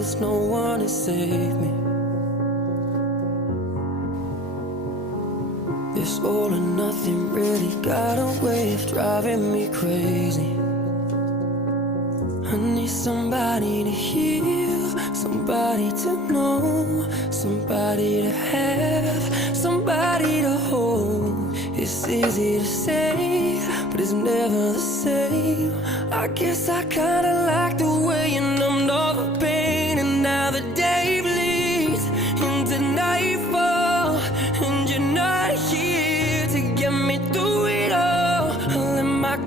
there's no one to save me. This all or nothing really got a way of driving me crazy. I need somebody to heal, somebody to know, somebody to have, somebody to hold. It's easy to say, but it's never the same. I guess I kinda like the